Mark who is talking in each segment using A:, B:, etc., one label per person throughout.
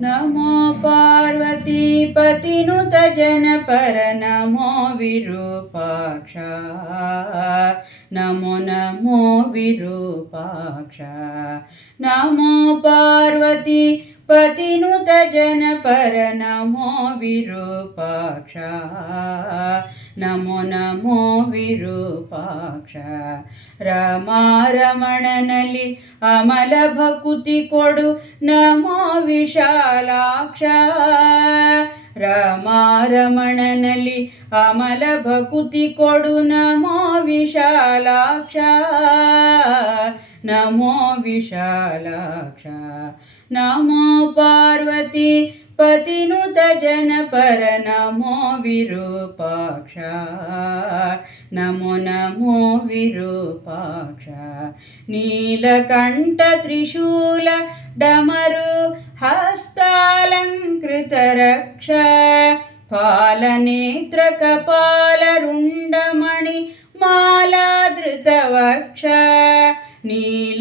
A: ನಮೋ ಪಾರ್ವತಿ ಪತಿನುತ ಜನಪರ ನಮೋ ವಿರೂಪಾಕ್ಷ ನಮೋ ನಮೋ ವಿರೂಪಾಕ್ಷ ನಮೋ ಪಾರ್ವತಿ ಪತಿನುತ ಜನಪರ ನಮೋ ವಿರೂಪಾಕ್ಷ ನಮೋ ನಮೋ ವಿರೂಪಾಕ್ಷ ರಮಾರಮಣನಲ್ಲಿ ಅಮಲ ಭಕುತಿ ಕೊಡು ನಮೋ ವಿಶಾಲಾಕ್ಷ ರಮಾರಮಣನಲ್ಲಿ ಅಮಲ ಭಕುತಿ ಕೊಡು ನಮೋ ವಿಶಾಲಾಕ್ಷ ನಮೋ ವಿಶಾಲಾಕ್ಷ ನಮೋ ಪಾರ್ವತಿ ಪತಿನುತ ಜನಪರ ನಮೋ ವಿರೂಪಾಕ್ಷ. ನಮೋ ನಮೋ ವಿರೂಪಾಕ್ಷ. ನೀಲಕಂಠ ತ್ರಿಶೂಲ ಡಮರು ಹಸ್ತಾಲಂಕೃತ ರಕ್ಷ.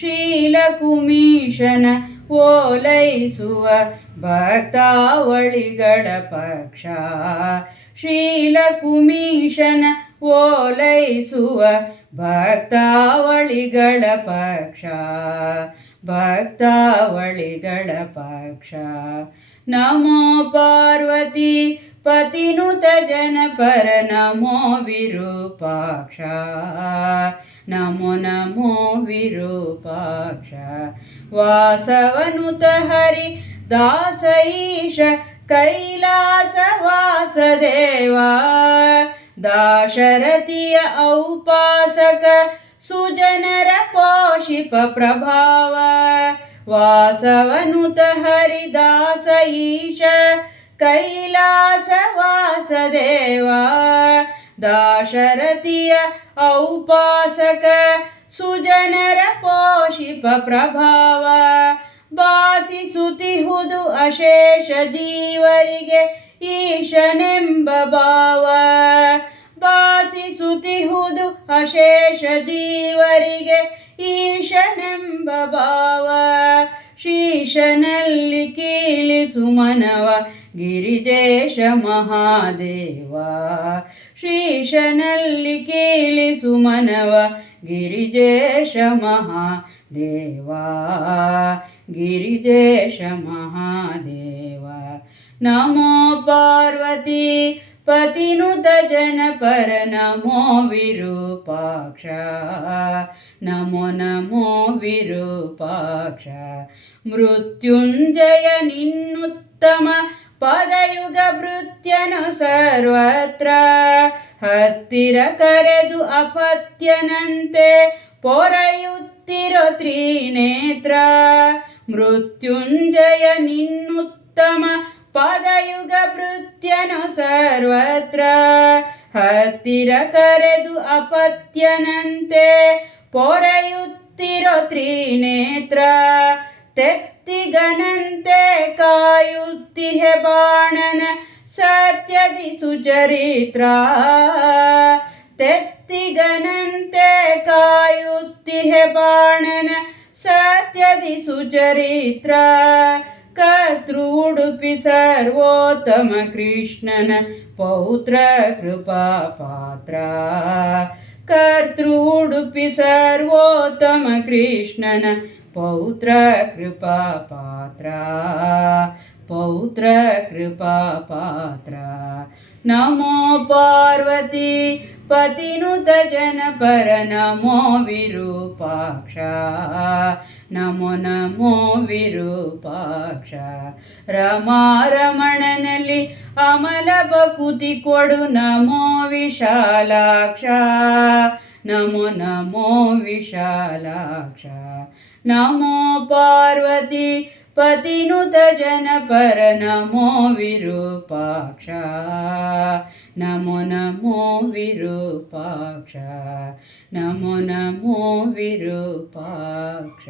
A: ಶೀಲಕುಮೀಶನ ಓಲೈಸುವ ಭಕ್ತಾವಳಿಗಳ ಪಕ್ಷ. ಶೀಲಕುಮೀಶನ ಓಲೈಸುವ ಭಕ್ತಾವಳಿಗಳ ಪಕ್ಷ. ಭಕ್ತಾವಳಿಗಳ ಪಕ್ಷ. ನಮೋ ಪಾರ್ವತಿ ಪತಿನುತ ಜನಪರ ನಮೋ ವಿರೂಪಾಕ್ಷ ನಮೋ ನಮೋ ವಿರೂಪಾಕ್ಷ ವಾಸವನುತ ಹರಿ ದಾಸೈಷ ಕೈಲಾಸ ವಾಸದೇವಾ ದಾಶರಥಿಯ ಔಪಾಸಕ ಸುಜನರ ಪೋಷಿಪ ಪ್ರಭಾವ ವಾಸವನುತ ಹರಿದಾಸ ಈಶ ಕೈಲಾಸ ದಾಶರತಿಯ ದಾಶರಥಿಯ ಔಪಾಸಕ, ಸುಜನರ ಪೋಷಿಪ ಪ್ರಭಾವ ಬಾಸಿಸುತಿಹುದು ಅಶೇಷ ಜೀವರಿಗೆ ಈಶನೆಂಬ ಭಾವ ಬಾಸಿಸುತಿಹುದು ಅಶೇಷ ಜೀವರಿಗೆ ಈಶನೆಂಬ ಭಾವ ಶೀಶನಲ್ಲಿ ಕೀಳಿಸು ಮನವ ಗಿರಿಜೇಶ ಮಹಾದೇವ, ಶ್ರೀಶನಲ್ಲಿ ಕೀಲಿಸು ಮನವ ಗಿರಿಜೇಶ ಮಹಾದೇವ ಗಿರಿಜೇಶ ಮಹಾದೇವ. ನಮೋ ಪಾರ್ವತಿ ಪತಿನುತ ಜನಪರ, ನಮೋ ವಿರೂಪಾಕ್ಷ, ನಮೋ ನಮೋ ವಿರೂಪಾಕ್ಷ. ಮೃತ್ಯುಂಜಯ ನಿನ್ನುತ್ತಮ ಪದಯುಗ ಭೃತ್ಯನು ಸರ್ವತ್ರ. ಹತ್ತಿರ ಕರೆದು ಅಪತ್ಯನಂತೆ ಪೊರೆಯುತ್ತಿರೋ ತ್ರಿನೇತ್ರ. ಮೃತ್ಯುಂಜಯ ನಿನ್ನುತ್ತಮ ಪದಯುಗ ಭೃತ್ಯನು ಸರ್ವತ್ರ. ಹತ್ತಿರ ಕರೆದು ಅಪತ್ಯನಂತೆ ಪೊರೆಯುತ್ತಿರೋ ತ್ರಿನೇತ್ರ. ತೆತ್ತಿಗನಂತೆ ಕಾಯುತ್ತಿಹೆ ಬಾಣನ ಸತ್ಯದಿ ಸುಚರಿತ್ರ. ತೆತ್ತಿಗನಂತೆ ಕಾಯುತ್ತಿಹೆ ಬಾಣನ ಸತ್ಯದಿ ಸುಚರಿತ್ರ. ಕರ್ತೃ ಉಡುಪಿ ಸರ್ವೋತ್ತಮ ಕೃಷ್ಣನ ಪೌತ್ರ ಕೃಪಾ ಪಾತ್ರ. ಕರ್ತೃ ಉಡುಪಿ ಸರ್ವೋತ್ತಮ ಕೃಷ್ಣನ ಪೌತ್ರ ಕೃಪಾ ಪಾತ್ರ, ಪೌತ್ರ ಕೃಪಾ ಪಾತ್ರ. ನಮೋ ಪಾರ್ವತಿ ಪತಿನುತ ಜನಪರ, ನಮೋ ವಿರೂಪಾಕ್ಷ. ನಮೋ ನಮೋ ವಿರೂಪಾಕ್ಷ. ರಮಾರಮಣನಲ್ಲಿ ಅಮಲ ಬಕುತಿ ಕೊಡು, ನಮೋ ವಿಶಾಲಾಕ್ಷ. नमो नमो विशालाक्ष नमो पार्वती पतिनुत जनपर नमो विरूपाक्ष नमो नमो विरूपाक्ष नमो नमो विरूपाक्ष